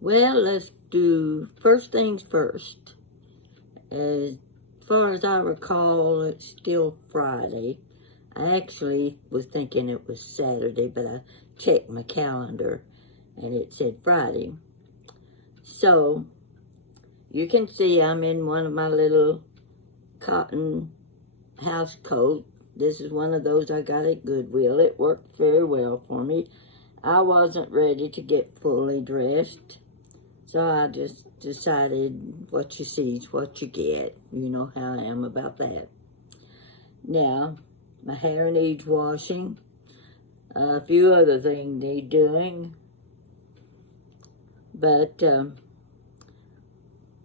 Well, let's do first things first. As far as I recall, it's still Friday. I actually was thinking it was Saturday, but I checked my calendar and it said Friday. So, you can see I'm in one of my little cotton house coat. This is one of those I got at Goodwill. It worked very well for me. I wasn't ready to get fully dressed, so I just decided what you see is what you get. You know how I am about that. Now, my hair needs washing. A few other things need doing. But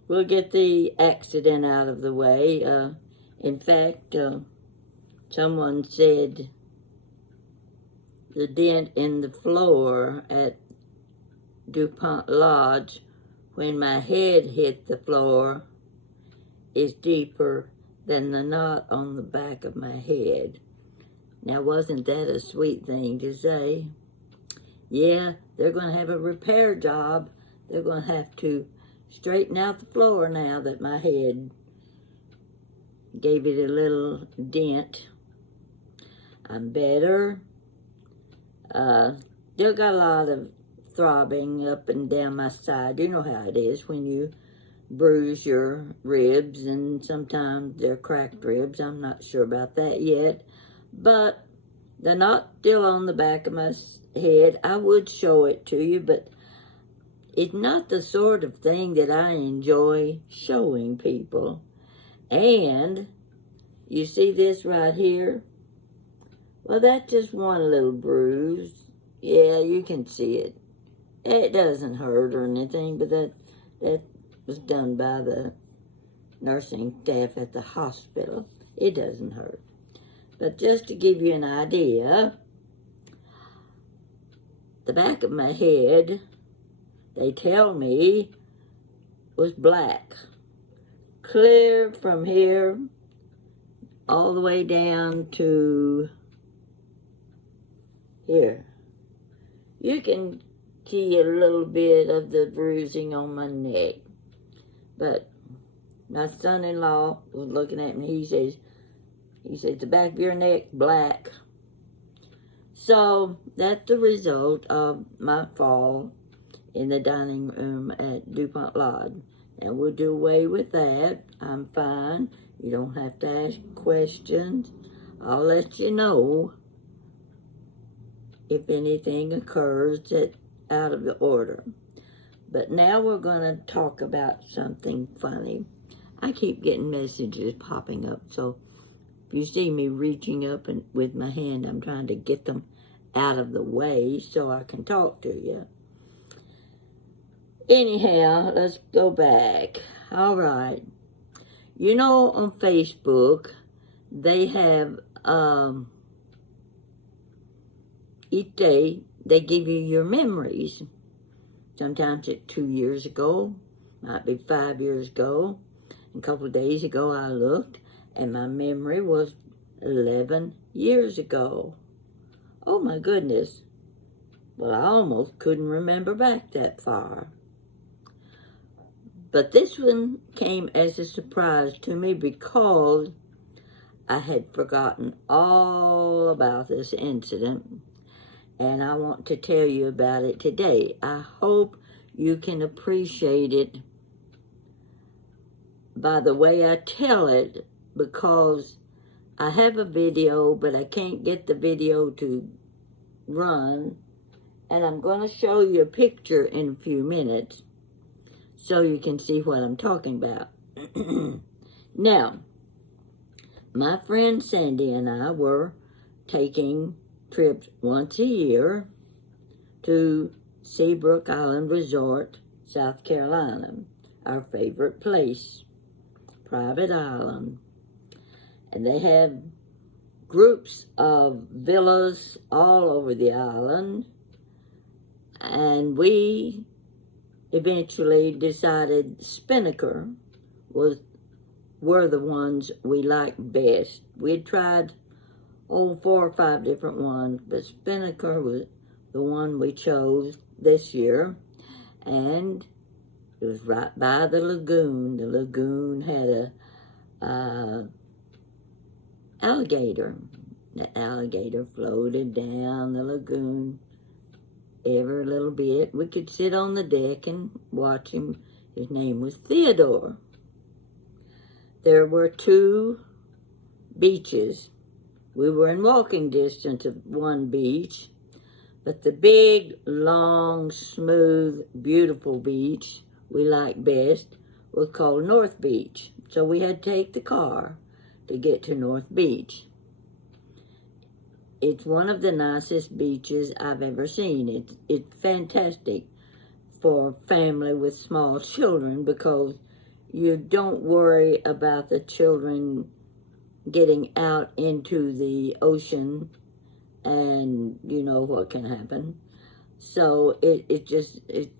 we'll get the accident out of the way. In fact, someone said the dent in the floor at DuPont Lodge when my head hit the floor is deeper than the knot on the back of my head. Now, wasn't that a sweet thing to say? Yeah, they're going to have a repair job. They're going to have to straighten out the floor now that my head gave it a little dent. I'm better. Still got a lot of throbbing up and down my side. You know how it is when you bruise your ribs, and sometimes they're cracked ribs. I'm not sure about that yet, but they're not still on the back of my head. I would show it to you, but it's not the sort of thing that I enjoy showing people. And you see this right here? Well, that's just one little bruise. Yeah, you can see it. It doesn't hurt or anything, but that was done by the nursing staff at the hospital. It doesn't hurt. But just to give you an idea, the back of my head, they tell me, was black. Clear from here all the way down to here. You can see a little bit of the bruising on my neck. But my son-in-law was looking at me. He says, the back of your neck, black. So that's the result of my fall in the dining room at DuPont Lodge. And we'll do away with that. I'm fine. You don't have to ask questions. I'll let you know if anything occurs that's out of the order. But now we're going to talk about something funny. I keep getting messages popping up, so if you see me reaching up and with my hand, I'm trying to get them out of the way so I can talk to you. Anyhow, let's go back. All right. You know, on Facebook, they have, each day, they give you your memories. Sometimes it's 2 years ago, might be 5 years ago. A couple of days ago, I looked, and my memory was 11 years ago. Oh, my goodness. Well, I almost couldn't remember back that far. But this one came as a surprise to me because I had forgotten all about this incident, and I want to tell you about it today. I hope you can appreciate it by the way I tell it, because I have a video, but I can't get the video to run, and I'm going to show you a picture in a few minutes so you can see what I'm talking about. Now, my friend Sandy and I were taking trips once a year to Seabrook Island Resort, South Carolina, our favorite place, private island. And they have groups of villas all over the island, and we eventually decided Spinnaker were the ones we liked best. We had tried 4 or 5 different ones, but Spinnaker was the one we chose this year. And it was right by the lagoon. The lagoon had a alligator. The alligator floated down the lagoon every little bit. We could sit on the deck and watch him. His name was Theodore. There were 2 beaches. We were in walking distance of one beach, but the big, long, smooth, beautiful beach we liked best was called North Beach. So we had to take the car to get to North Beach. It's one of the nicest beaches I've ever seen. It's fantastic for family with small children because you don't worry about the children getting out into the ocean and you know what can happen. So it's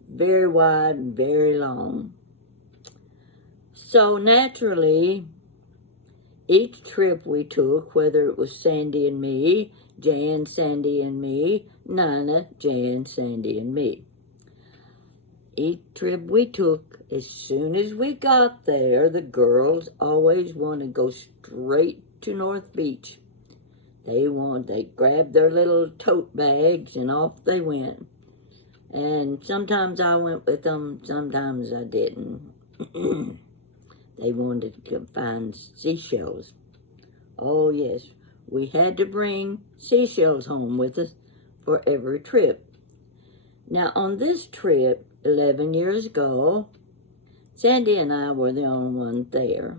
very wide and very long. So naturally, each trip we took, whether it was Sandy and me, Jan, Sandy and me, Nina, Jan, Sandy and me. Each trip we took, as soon as we got there, the girls always wanted to go straight to North Beach. They grabbed their little tote bags and off they went. And sometimes I went with them, sometimes I didn't. They wanted to find seashells. Oh yes, we had to bring seashells home with us for every trip. Now on this trip, 11 years ago, Sandy and I were the only ones there.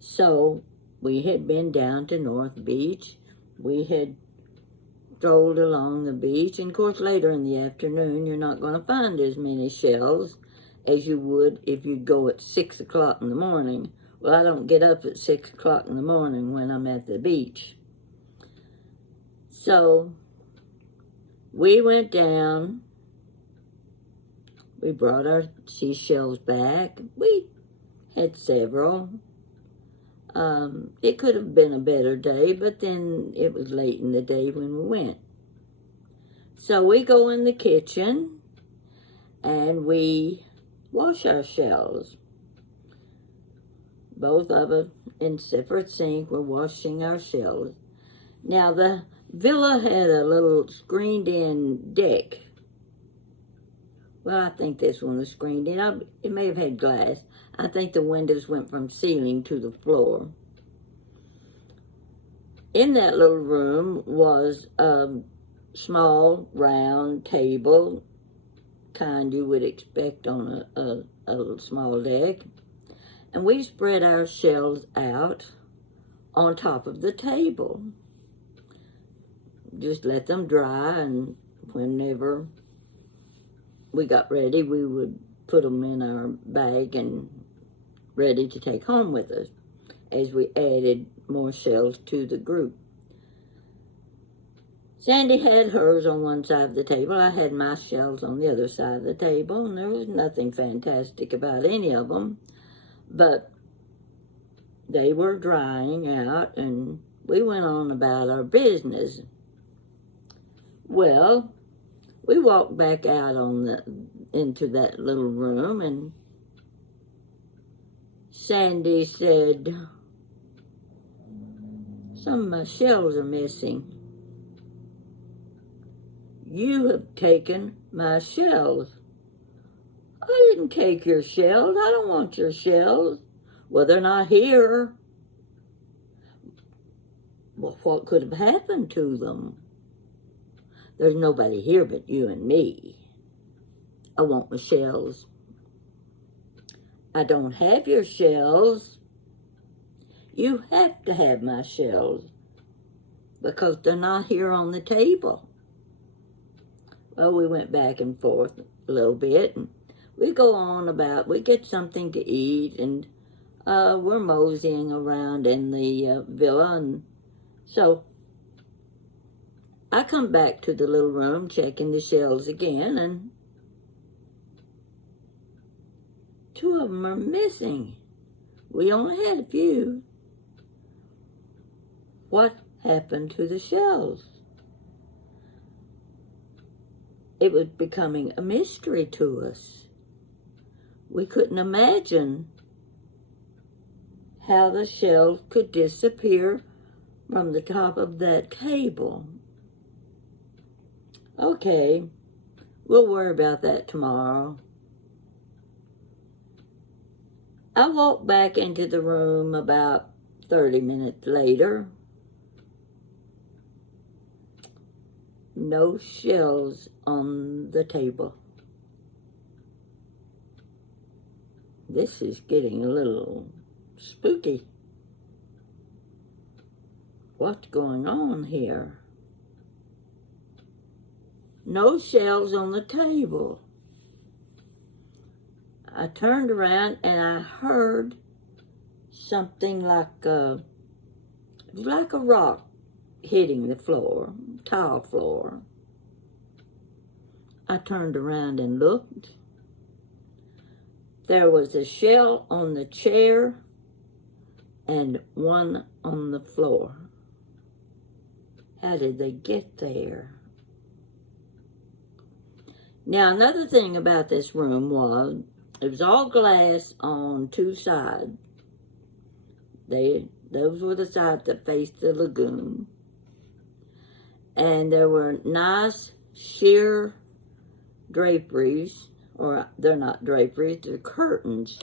So we had been down to North Beach. We had strolled along the beach. And of course, later in the afternoon, you're not going to find as many shells as you would if you go at 6 o'clock in the morning. Well, I don't get up at 6 o'clock in the morning when I'm at the beach. So we went down. We brought our seashells back. We had several. It could have been a better day, but then it was late in the day when we went. So we go in the kitchen and we wash our shells. Both of us in separate sink were washing our shells. Now the villa had a little screened-in deck. Well, I think this one was screened in. It may have had glass. I think the windows went from ceiling to the floor. In that little room was a small, round table, kind you would expect on a small deck. And we spread our shells out on top of the table. Just let them dry, and whenever we got ready, we would put them in our bag and ready to take home with us as we added more shells to the group. Sandy had hers on one side of the table. I had my shells on the other side of the table, and there was nothing fantastic about any of them, but they were drying out, and we went on about our business. Well, we walked back out into that little room, and Sandy said, "Some of my shells are missing." "You have taken my shells." "I didn't take your shells. I don't want your shells." "Well, they're not here." "Well, what could have happened to them?" "There's nobody here but you and me. I want my shells." "I don't have your shells." "You have to have my shells because they're not here on the table." Well, we went back and forth a little bit, and we go on about, we get something to eat, and we're moseying around in the villa, and so I come back to the little room, checking the shells again, and 2 of them are missing. We only had a few. What happened to the shells? it was becoming a mystery to us. We couldn't imagine how the shells could disappear from the top of that table. Okay, we'll worry about that tomorrow. I walked back into the room about 30 minutes later. No shells on the table. This is getting a little spooky. What's going on here? No shells on the table. I turned around and I heard something like a rock hitting the floor, tile floor. I turned around and looked. There was a shell on the chair and one on the floor. How did they get there? Now, another thing about this room was it was all glass on two sides. Those were the sides that faced the lagoon. And there were nice sheer draperies, or they're not draperies, they're curtains.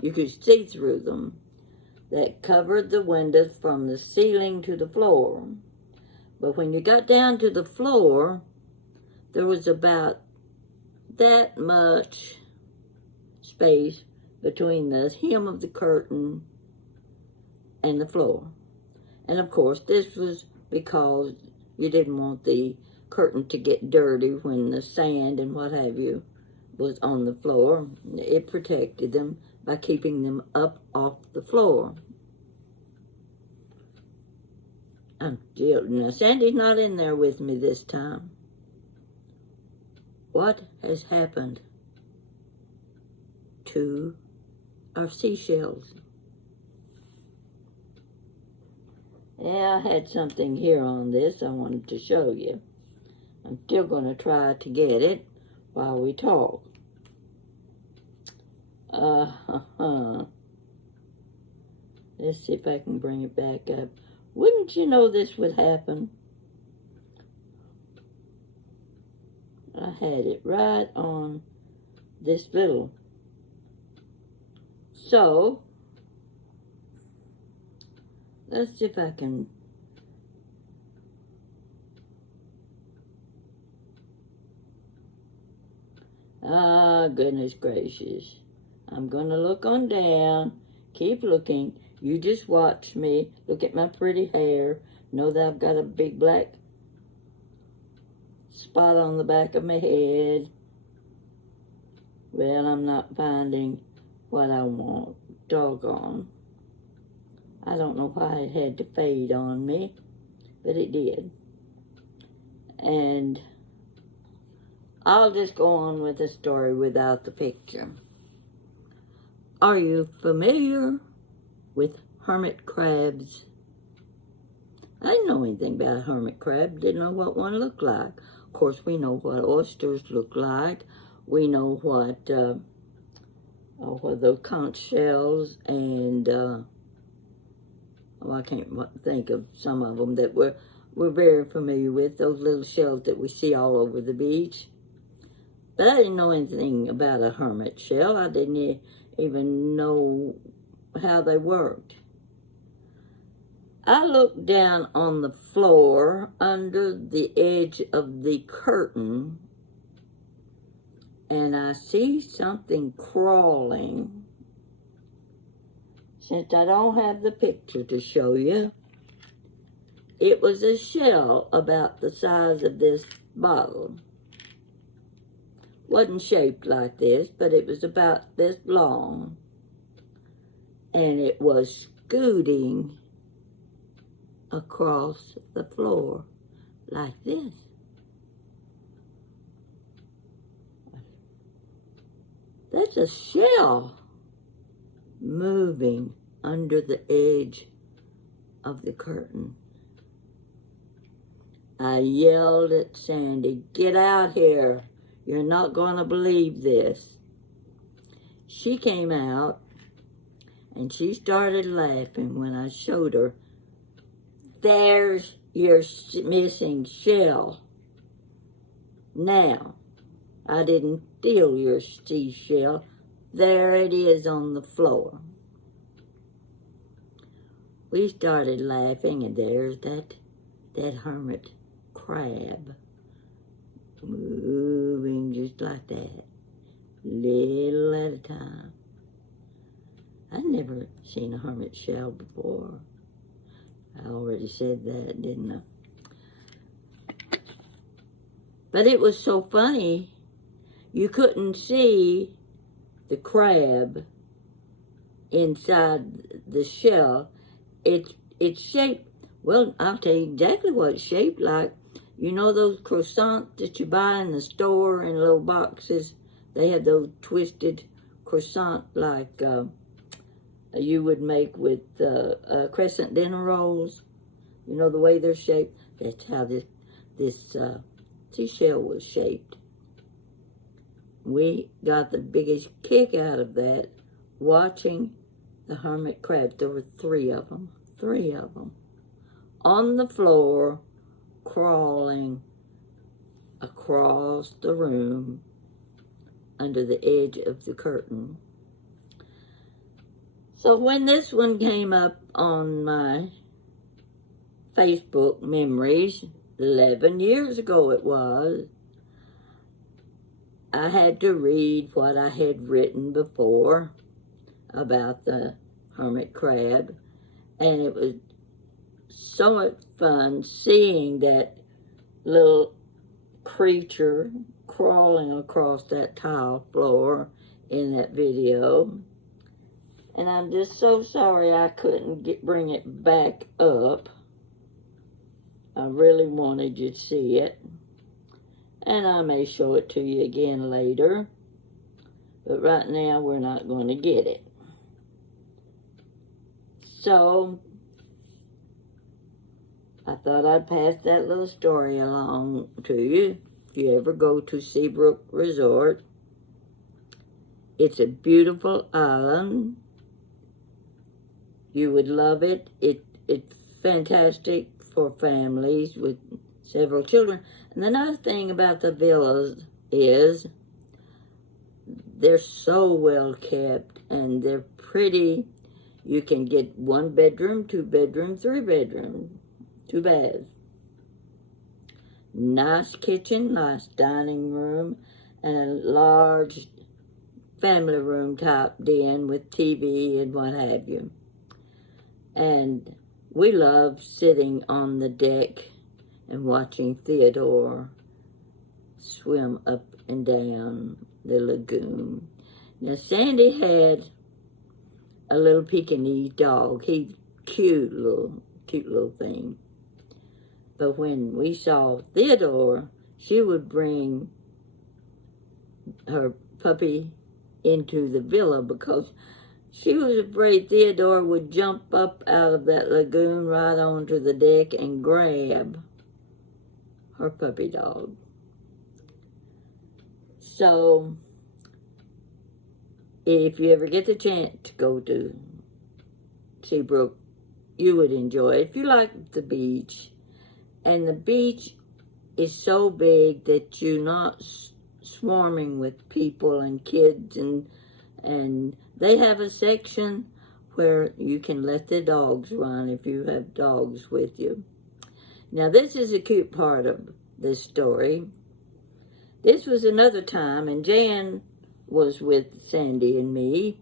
You could see through them, that covered the windows from the ceiling to the floor. But when you got down to the floor, there was about that much space between the hem of the curtain and the floor. And of course, this was because you didn't want the curtain to get dirty when the sand and what have you was on the floor. It protected them by keeping them up off the floor. Now, Sandy's not in there with me this time. What has happened to our seashells? Yeah, I had something here on this I wanted to show you. I'm still going to try to get it while we talk. Let's see if I can bring it back up. Wouldn't you know this would happen? I had it right on this little. So, let's see if I can. Ah, goodness gracious. I'm going to look on down. Keep looking. You just watch me. Look at my pretty hair. Know that I've got a big black spot on the back of my head. Well, I'm not finding what I want. Doggone. I don't know why it had to fade on me, but it did. And I'll just go on with the story without the picture. Are you familiar with hermit crabs? I didn't know anything about a hermit crab. Didn't know what one looked like. Of course, we know what oysters look like. We know what those conch shells and I can't think of some of them that we're very familiar with. Those little shells that we see all over the beach. But I didn't know anything about a hermit shell. I didn't even know how they worked. I looked down on the floor under the edge of the curtain and I see something crawling. Since I don't have the picture to show you, it was a shell about the size of this bottle. Wasn't shaped like this, but it was about this long. And it was scooting across the floor like this. That's a shell moving under the edge of the curtain. I yelled at Sandy, "Get out here. You're not going to believe this." She came out and she started laughing when I showed her, "There's your missing shell. Now, I didn't steal your seashell. There it is on the floor." We started laughing, and there's that hermit crab moving just like that, little at a time. I'd never seen a hermit shell before. I already said that, didn't I? But it was so funny, you couldn't see the crab inside the shell. It's shaped, well, I'll tell you exactly what it's shaped like. You know those croissants that you buy in the store in little boxes? They have those twisted croissant like you would make with crescent dinner rolls. You know the way they're shaped? That's how this seashell was shaped. We got the biggest kick out of that watching the hermit crabs. There were three of them, on the floor, crawling across the room under the edge of the curtain. So when this one came up on my Facebook memories, 11 years ago it was, I had to read what I had written before about the hermit crab, and it was so much fun seeing that little creature crawling across that tile floor in that video. And I'm just so sorry I couldn't bring it back up. I really wanted you to see it. And I may show it to you again later. But right now we're not going to get it. So I thought I'd pass that little story along to you. If you ever go to Seabrook Resort, it's a beautiful island. You would love it. It's fantastic for families with several children. And the nice thing about the villas is they're so well kept and they're pretty. You can get 1 bedroom, 2 bedroom, 3 bedroom, 2 baths. Nice kitchen, nice dining room, and a large family room type den with TV and what have you. And we love sitting on the deck and watching Theodore swim up and down the lagoon. Now, Sandy had a little Pekingese dog. He's cute little thing. But when we saw Theodore, she would bring her puppy into the villa because she was afraid Theodore would jump up out of that lagoon right onto the deck and grab her puppy dog. So, if you ever get the chance to go to Seabrook, you would enjoy it. If you like the beach, and the beach is so big that you're not swarming with people and kids, and they have a section where you can let the dogs run if you have dogs with you. Now, this is a cute part of this story. This was another time, and Jan was with Sandy and me,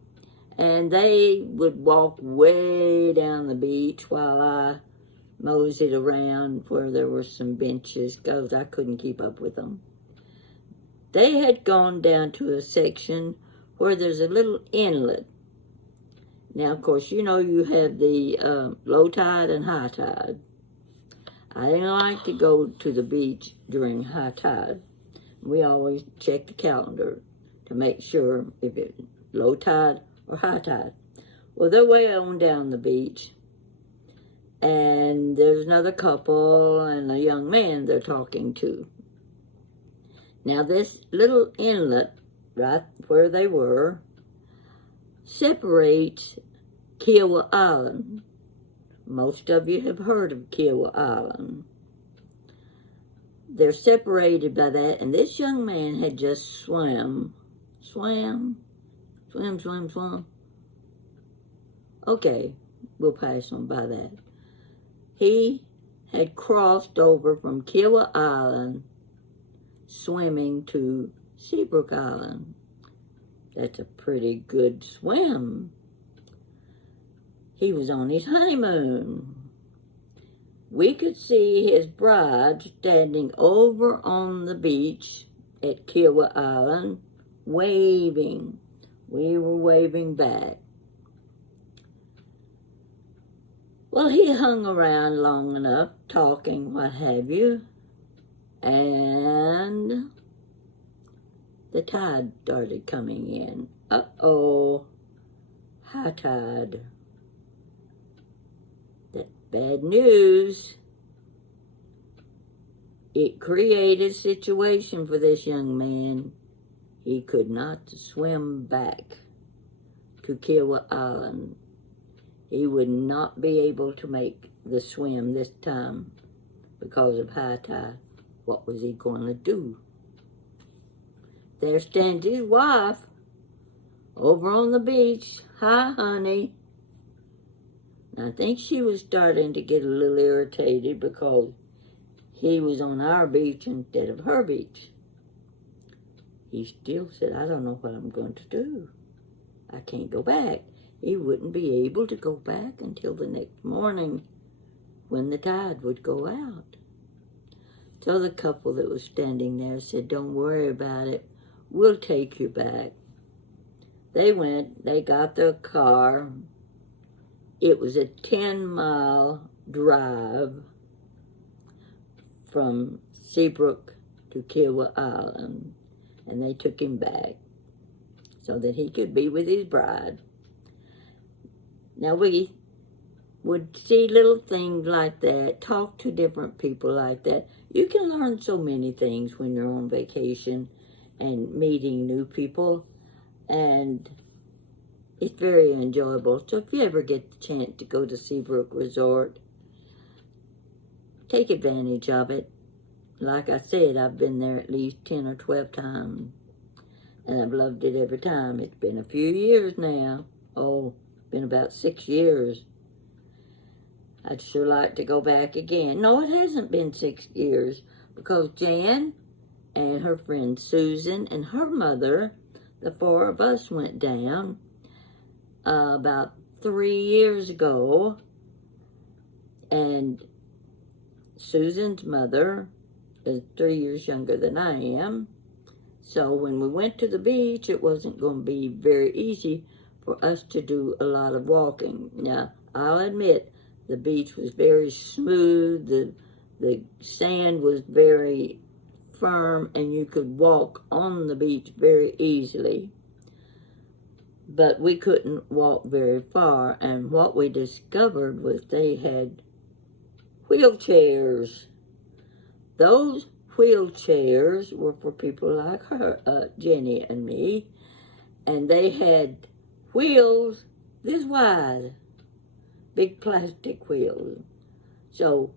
and they would walk way down the beach while I moseyed around where there were some benches because I couldn't keep up with them. They had gone down to a section where there's a little inlet. Now, of course, you know you have the low tide and high tide. I didn't like to go to the beach during high tide. We always check the calendar to make sure if it's low tide or high tide. Well, they're way on down the beach. And there's another couple and a young man they're talking to. Now this little inlet, right where they were, separates Kiowa Island. Most of you have heard of Kiowa Island. They're separated by that, and this young man had just swam. Okay, we'll pass on by that. He had crossed over from Kiowa Island, swimming to Seabrook Island. That's a pretty good swim. He was on his honeymoon. We could see his bride standing over on the beach at Kiowa Island, waving. We were waving back. Well, he hung around long enough, talking, what have you, and the tide started coming in. Uh-oh, high tide. That's bad news. It created a situation for this young man. He could not swim back to Kiowa Island. He would not be able to make the swim this time because of high tide. What was he going to do? There stands his wife over on the beach. Hi, honey. I think she was starting to get a little irritated because he was on our beach instead of her beach. He still said, I don't know what I'm going to do. I can't go back. He wouldn't be able to go back until the next morning when the tide would go out. So the couple that was standing there said, don't worry about it. We'll take you back. They went, they got their car. It was a 10-mile drive from Seabrook to Kiowa Island, and they took him back so that he could be with his bride. Now we would see little things like that, talk to different people like that. You can learn so many things when you're on vacation and meeting new people, and it's very enjoyable. So if you ever get the chance to go to Seabrook Resort, take advantage of it. Like I said, I've been there at least 10 or 12 times, and I've loved it every time. It's been a few years now. Oh, been about 6 years. I'd sure like to go back again. No, it hasn't been 6 years because Jan and her friend Susan and her mother, the four of us went down about 3 years ago, and Susan's mother is 3 years younger than I am. So when we went to the beach, it wasn't going to be very easy for us to do a lot of walking. Now, I'll admit, the beach was very smooth, the sand was very firm, and you could walk on the beach very easily. But we couldn't walk very far, and what we discovered was they had wheelchairs. Those wheelchairs were for people like her, Jenny and me, and they had wheels this wide, big plastic wheels. So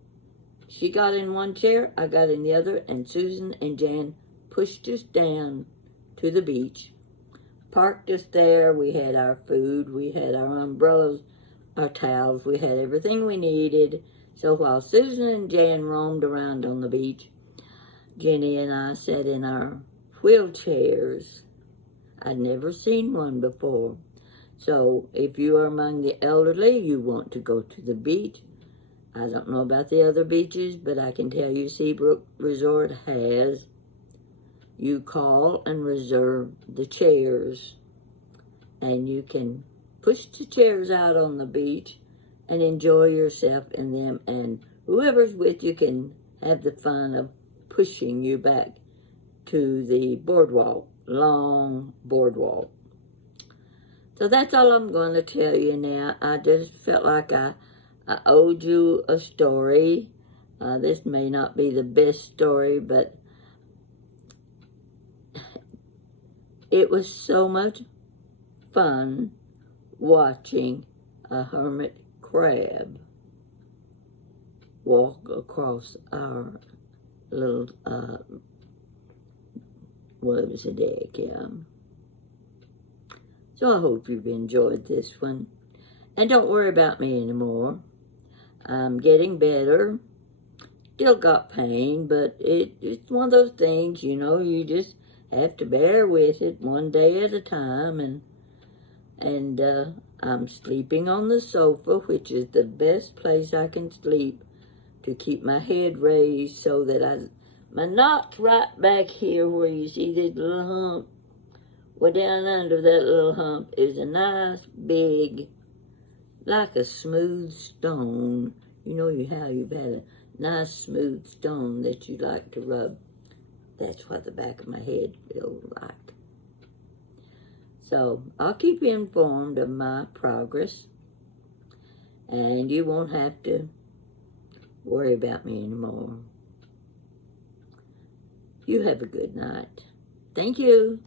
she got in one chair, I got in the other, and Susan and Jan pushed us down to the beach, parked us there. We had our food, we had our umbrellas, our towels, we had everything we needed. So while Susan and Jan roamed around on the beach, Jenny and I sat in our wheelchairs. I'd never seen one before. So if you are among the elderly, you want to go to the beach. I don't know about the other beaches, but I can tell you Seabrook Resort has. You call and reserve the chairs, and you can push the chairs out on the beach and enjoy yourself in them, and whoever's with you can have the fun of pushing you back to the boardwalk, long boardwalk. So that's all I'm going to tell you now. I just felt like I I owed you a story. This may not be the best story, but it was so much fun watching a hermit crab walk across our little, well, it was a deck, yeah. So I hope you've enjoyed this one. And don't worry about me anymore. I'm getting better. Still got pain, but it's one of those things, you know, you just have to bear with it one day at a time. And I'm sleeping on the sofa, which is the best place I can sleep to keep my head raised so that my knot's right back here where you see this little hump. Well, down under that little hump is a nice big, like a smooth stone. You know how you've had a nice smooth stone that you like to rub. That's what the back of my head feels like. So I'll keep you informed of my progress, and you won't have to worry about me anymore. You have a good night. Thank you.